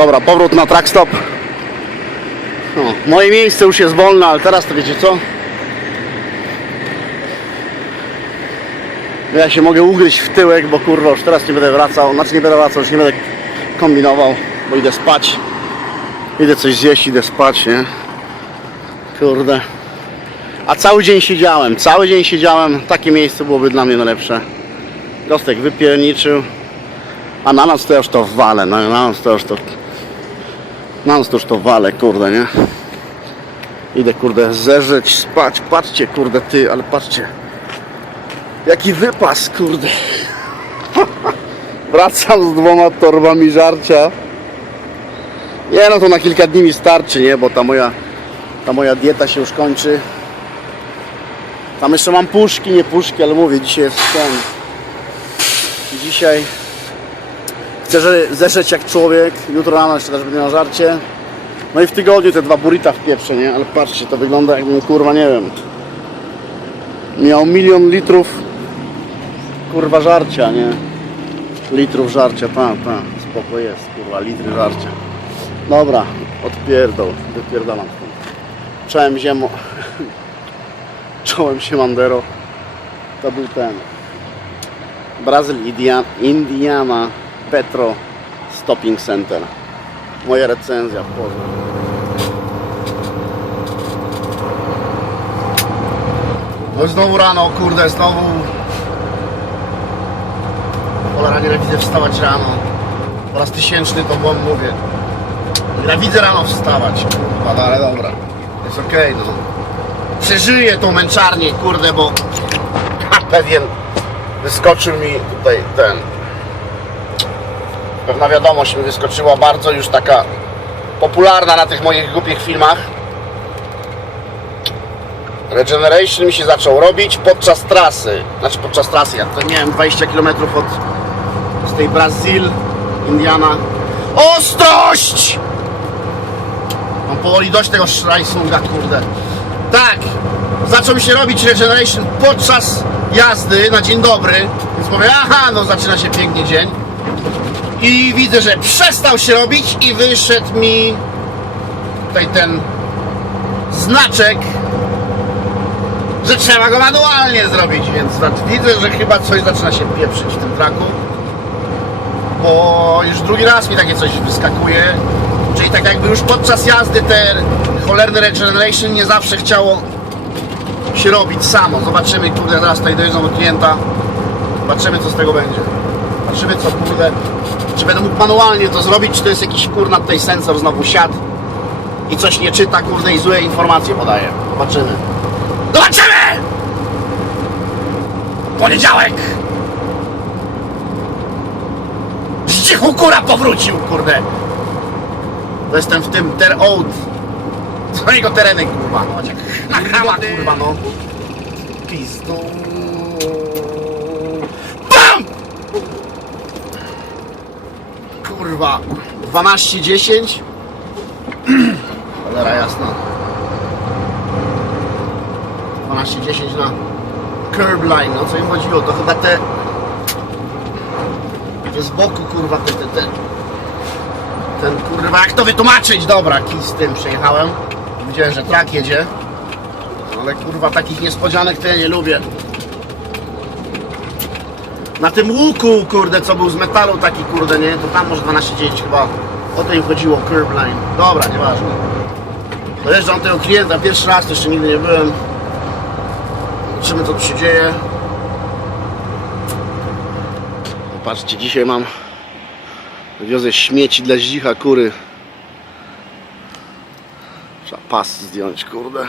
Dobra, powrót na track stop. No, moje miejsce już jest wolne, ale teraz to wiecie co? Ja się mogę ugryźć w tyłek, bo kurwa już teraz nie będę wracał. Znaczy nie będę wracał, już nie będę kombinował, bo idę spać. Idę coś zjeść, idę spać, nie? Kurde. A cały dzień siedziałem, cały dzień siedziałem. Takie miejsce byłoby dla mnie najlepsze. Kostek wypierniczył. A na nas to już to wale, no na nas to już to... To już to wale, kurde, nie? Idę, kurde, zerzeć, spać. Patrzcie, kurde, ty, ale patrzcie. Jaki wypas, kurde. Wracam z dwoma torbami żarcia. Nie, no to na kilka dni mi starczy, nie? Bo ta moja, ta moja dieta się już kończy. Tam jeszcze mam puszki, nie puszki, ale mówię, dzisiaj jest ten. Dzisiaj Chcę że zerzeć jak człowiek. Jutro rano jeszcze też będę na żarcie. No i w tygodniu te dwa burrita w pieprze, nie? Ale patrzcie, to wygląda jakbym kurwa, nie wiem. Miał milion litrów kurwa żarcia, nie? Litrów żarcia, tak, tak. Spoko jest, kurwa, litry żarcia. Dobra, odpierdol, wypierdalam stąd. Czołem ziemo. Czołem się Mandero. To był ten. India- Indiana, Petro Stopping Center. Moja recenzja w. No znowu rano, kurde, znowu Cholera, nienawidzę wstawać rano. Po raz tysięczny to wam mówię. Nienawidzę rano wstawać, no ale dobra. Jest okej, no. Przeżyję tą męczarnię, kurde, bo pewien wyskoczył mi tutaj ten pewna wiadomość mi wyskoczyła bardzo już taka popularna na tych moich głupich filmach. Regeneration mi się zaczął robić podczas trasy. Znaczy podczas trasy, ja to nie wiem, 20 km od z tej Brazil, Indiana. Ostrość! Mam powoli dość tego Schreisunga, kurde. Tak, zaczął mi się robić regeneration podczas jazdy na dzień dobry. Więc mówię, aha, no zaczyna się pięknie dzień. I widzę, że przestał się robić i wyszedł mi tutaj ten znaczek, że trzeba go manualnie zrobić, więc widzę, że chyba coś zaczyna się pieprzyć w tym traku. Bo już drugi raz mi takie coś wyskakuje. Czyli tak jakby już podczas jazdy ten cholerny regeneration nie zawsze chciało się robić samo. Zobaczymy, kurde, zaraz tutaj dojeżdżam do klienta. Zobaczymy, co z tego będzie. Zobaczymy, co kurde, czy będę mógł manualnie to zrobić, czy to jest jakiś kurna tutaj sensor znowu siadł i coś nie czyta, kurde, i złe informacje podaje. Zobaczymy. Zobaczymy! Poniedziałek! Zdzichu kura powrócił, kurde! To jestem w tym ter old. Co jego tereny, kurwa. Zobacz, jak Nagrała, kurwa, no. Pizdu. Kurwa. 12-10. Cholera jasna. 12-10 na curb line. No co im chodziło? To chyba te... Te z boku, kurwa, te, te, te. Ten kurwa, jak to wytłumaczyć? Dobra, kij z tym przejechałem. Widziałem, że trak jedzie. Ale kurwa, takich niespodzianek to ja nie lubię. Na tym łuku, kurde, co był z metalu taki, kurde, nie? To tam może 12,9 chyba. O to im chodziło, curb line. Dobra, nieważne. Dojeżdżam tego klienta pierwszy raz, to jeszcze nigdy nie byłem. Zobaczymy, co tu się dzieje. Patrzcie, dzisiaj mam Wiozę śmieci dla zdzicha kury. Trzeba pas zdjąć, kurde.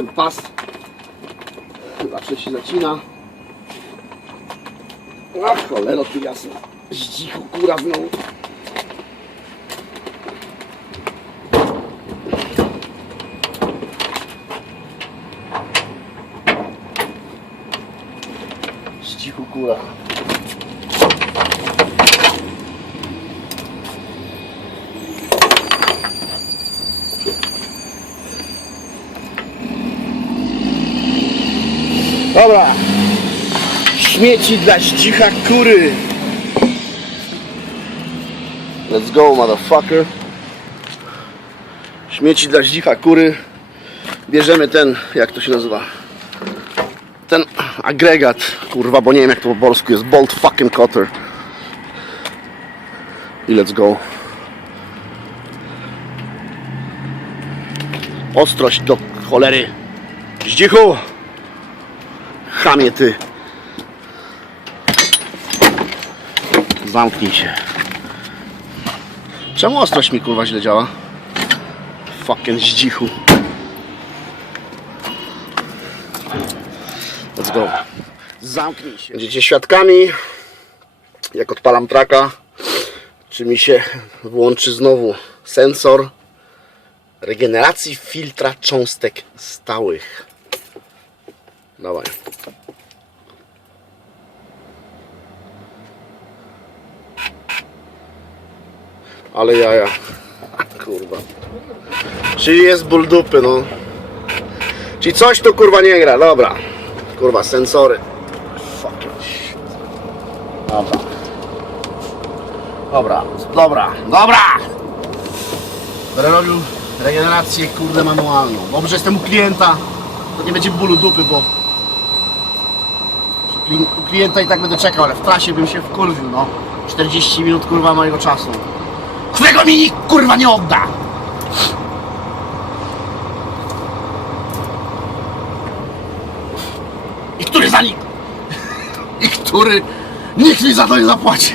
Ten pas zawsze się zacina. Ach, cholero ty jasna. Zdzichu kura znowu. Zdzichu kura. Dobra. Śmieci dla zdzicha kury. Let's go, motherfucker. Śmieci dla zdzicha kury. Bierzemy ten, jak to się nazywa? Ten agregat, kurwa, bo nie wiem jak to po polsku jest. Bolt fucking cutter. I let's go. Ostrość do cholery. Zdzichu! Chamie ty. Zamknij się. Czemu ostrość mi kurwa źle działa? Fucking zdzichu. Let's go. Zamknij się. Będziecie świadkami, jak odpalam traka, czy mi się włączy znowu sensor regeneracji filtra cząstek stałych. Dawaj. Ale jaja. Kurwa. Czyli jest ból dupy, no. Czyli coś tu kurwa nie gra, dobra. Kurwa, sensory. Fucking shit. Dobra. Dobra, dobra, dobra! Będę robił regenerację kurde manualną. Dobrze, jestem u klienta. To nie będzie bólu dupy, bo u klienta i tak będę czekał, ale w trasie bym się wkurwił, no. 40 minut kurwa mojego czasu. Którego mi nikt kurwa nie odda! I który za. I który... Nikt mi za to nie zapłaci.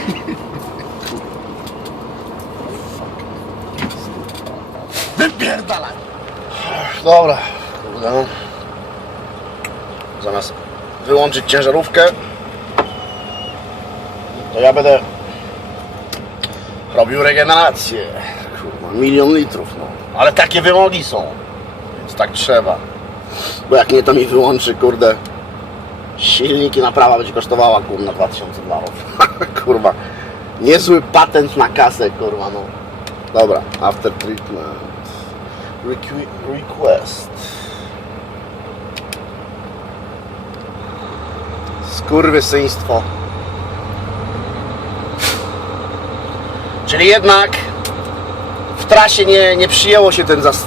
Dobra, kurde. no. Zamiast wyłączyć ciężarówkę, to ja będę robił regenerację. Kurwa, milion litrów, no. Ale takie wymogi są, więc tak trzeba. Bo jak nie, to mi wyłączy, kurde, silnik i naprawa będzie kosztowała, kurwa, 2000 dolarów. kurwa, niezły patent na kasę, kurwa, no. Dobra, after treatment. Requ- request. Skurwysyństwo. Czyli jednak w trasie nie, nie przyjęło się ten zas...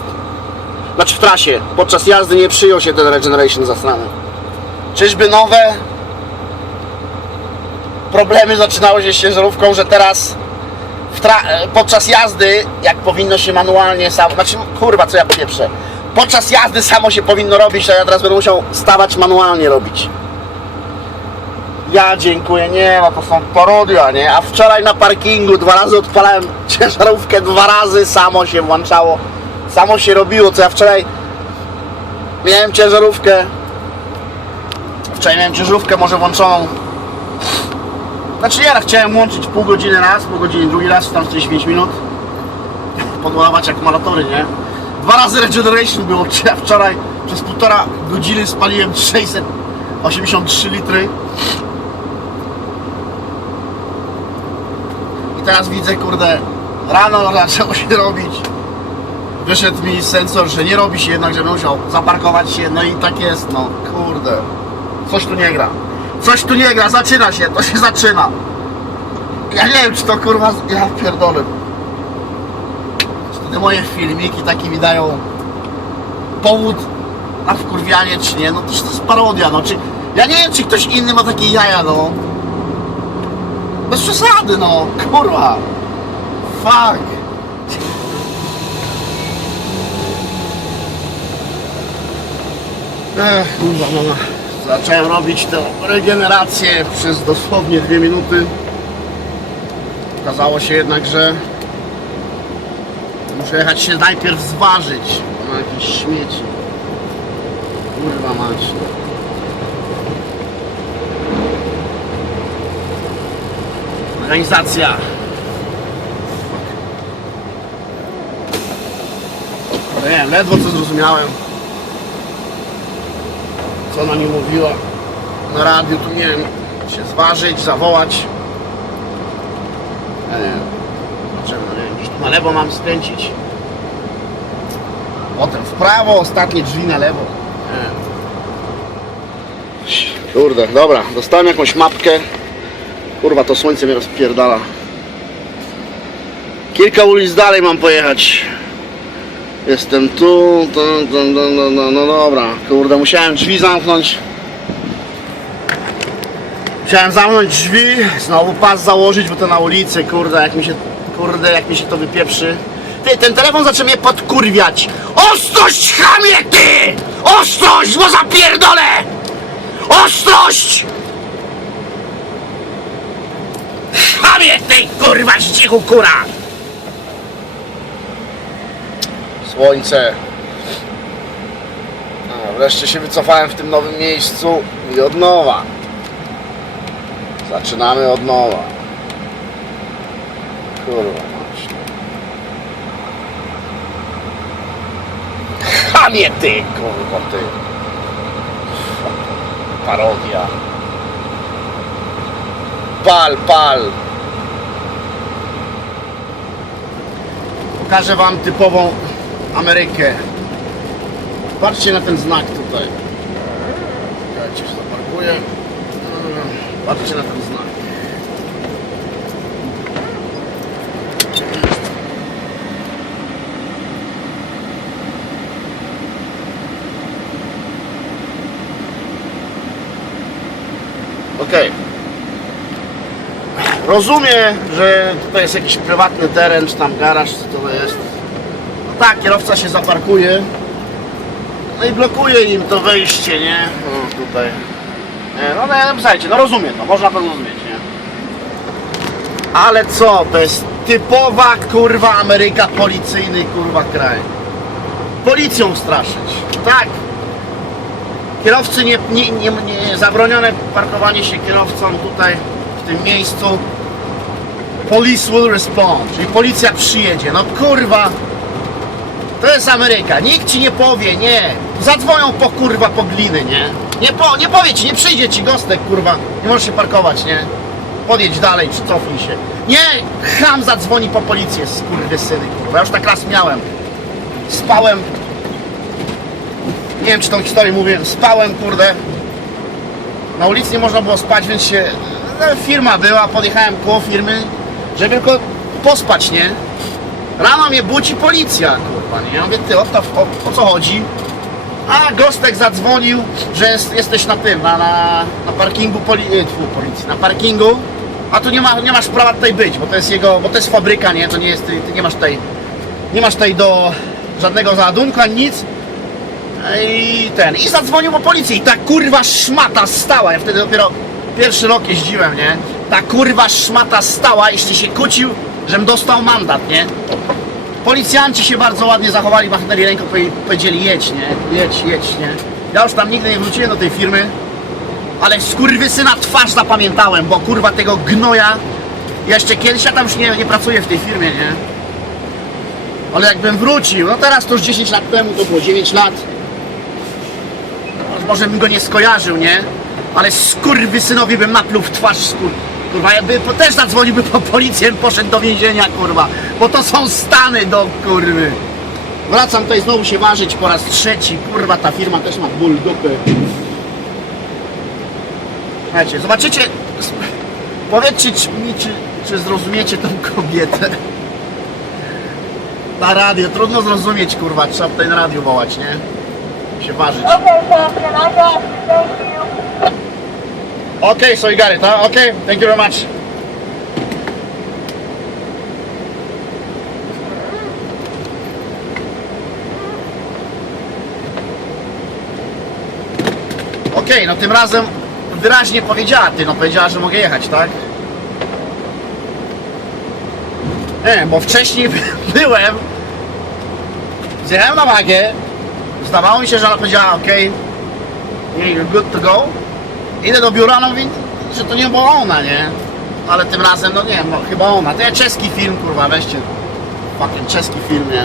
Znaczy w trasie, podczas jazdy nie przyjął się ten regeneration zasrany. Czyżby nowe problemy zaczynały się z ciężarówką, że teraz podczas jazdy, jak powinno się manualnie samo, znaczy kurwa co ja pieprzę, podczas jazdy samo się powinno robić, a ja teraz będę musiał stawać manualnie robić. Ja dziękuję, nie no to są parodia, nie? A wczoraj na parkingu dwa razy odpalałem ciężarówkę, dwa razy samo się włączało, samo się robiło, co ja wczoraj miałem ciężarówkę, wczoraj miałem ciężarówkę może włączoną znaczy ja chciałem łączyć pół godziny raz, pół godziny drugi raz, tam 45 minut. Podładować jak maratory, nie? Dwa razy regeneration było, ja wczoraj przez półtora godziny spaliłem 683 litry. Teraz widzę, kurde, rano zaczęło się robić. Wyszedł mi sensor, że nie robi się jednak, że musiał zaparkować się, no i tak jest, no kurde. Coś tu nie gra. Coś tu nie gra, zaczyna się, to się zaczyna. Ja nie wiem, czy to kurwa. Ja pierdolę. Te moje filmiki takie mi dają powód na wkurwianie, czy nie? No to, to jest parodia, no. Czy, ja nie wiem, czy ktoś inny ma takie jaja, no. Bez przesady, no. Kurwa. Fuck. Ech, kurwa, mama. Zacząłem robić tę regenerację przez dosłownie dwie minuty. Okazało się jednak, że muszę jechać się najpierw zważyć, mam jakieś śmieci. Kurwa mać. Organizacja. Nie wiem, ledwo co zrozumiałem co ona mi mówiła na radiu, tu nie wiem, się zważyć, zawołać. Ja nie wiem. Czemu, nie wiem, gdzieś tu na lewo mam skręcić. Potem w prawo, ostatnie drzwi na lewo. Nie. Kurde, dobra, dostałem jakąś mapkę. Kurwa, to słońce mnie rozpierdala. Kilka ulic dalej mam pojechać. Jestem tu, tu, tu, no, no dobra, kurde, musiałem drzwi zamknąć. Musiałem zamknąć drzwi, znowu pas założyć, bo to na ulicy, kurde, jak mi się, kurde, jak mi się to wypieprzy. Ty, ten telefon zaczyna mnie podkurwiać. Ostrość, chamie, ty! Ostrość, bo zapierdolę! Ostrość! Ty, kurwa, zdzichu, kura! Słońce. A, wreszcie się wycofałem w tym nowym miejscu i od nowa. Zaczynamy od nowa. Kurwa. Chamie ty, kurwa ty. Parodia. Pal, pal. Pokażę wam typową Amerykę. Patrzcie na ten znak tutaj. Czekajcie, się zaparkuję. Patrzcie na ten znak. Okej. Rozumiem, że to jest jakiś prywatny teren, czy tam garaż, co to jest. No tak, kierowca się zaparkuje. No i blokuje im to wejście, nie? No tutaj. Nie, no, no, słuchajcie, no rozumiem to, można to zrozumieć, nie? Ale co, to jest typowa kurwa Ameryka, policyjny kurwa kraj. Policją straszyć, tak. Kierowcy nie, nie, nie, nie zabronione parkowanie się kierowcom tutaj w tym miejscu. Police will respond, czyli policja przyjedzie. No kurwa, to jest Ameryka. Nikt ci nie powie, nie. Zadzwonią po kurwa po gliny, nie? Nie, po, nie powie ci, nie przyjdzie ci gostek, kurwa. Nie możesz się parkować, nie? Podjedź dalej, czy cofnij się. Nie, ham zadzwoni po policję, syny, kurwa. Ja już tak raz miałem. Spałem. Nie wiem, czy tą historię mówię. Spałem, kurde. Na ulicy nie można było spać, więc się... no, Firma była, podjechałem koło firmy, żeby tylko pospać, nie? Rano mnie budzi policja, kurwa, nie? Ja mówię, ty, o, o, co chodzi? A Gostek zadzwonił, że jest, jesteś na tym, na, na, na parkingu poli, e, tfu, policji, na parkingu, a tu nie, ma, nie masz prawa tutaj być, bo to jest jego, bo to jest fabryka, nie? To nie jest, ty, ty nie masz tutaj, nie masz tutaj do żadnego załadunku ani nic. I ten, i zadzwonił po policję i ta kurwa szmata stała, ja wtedy dopiero pierwszy rok jeździłem, nie? Ta kurwa szmata stała, jeszcze się kłócił, żem dostał mandat, nie? Policjanci się bardzo ładnie zachowali, machnęli ręką, powie- powiedzieli jedź, nie? Jedź, jedź, nie? Ja już tam nigdy nie wróciłem do tej firmy, ale skurwysyna twarz zapamiętałem, bo kurwa tego gnoja jeszcze kiedyś, ja tam już nie, nie pracuję w tej firmie, nie? Ale jakbym wrócił, no teraz to już 10 lat temu, to było 9 lat, może bym go nie skojarzył, nie? Ale skurwysynowi bym napluł w twarz skur... Kurwa, ja by, też zadzwoniłby po policję, poszedł do więzienia, kurwa. Bo to są stany do kurwy. Wracam tutaj znowu się ważyć po raz trzeci. Kurwa, ta firma też ma ból dupy. Słuchajcie, zobaczycie... Powiedzcie czy, mi, czy, czy zrozumiecie tą kobietę. Na radio, trudno zrozumieć, kurwa, trzeba tutaj na radio wołać, nie? Się ważyć. Okay. Okay, so you got it, huh? Okay, thank you very much. Okej, no tym razem wyraźnie powiedziała ty, no powiedziała, że mogę jechać, tak? Nie, bo wcześniej byłem, zjechałem na wagę, zdawało mi się, że ona powiedziała, okej, you're good to go. Idę do biura, no że to nie była ona, nie? Ale tym razem, no nie wiem, chyba ona. To ja czeski film, kurwa, weźcie. Fucking czeski film, nie?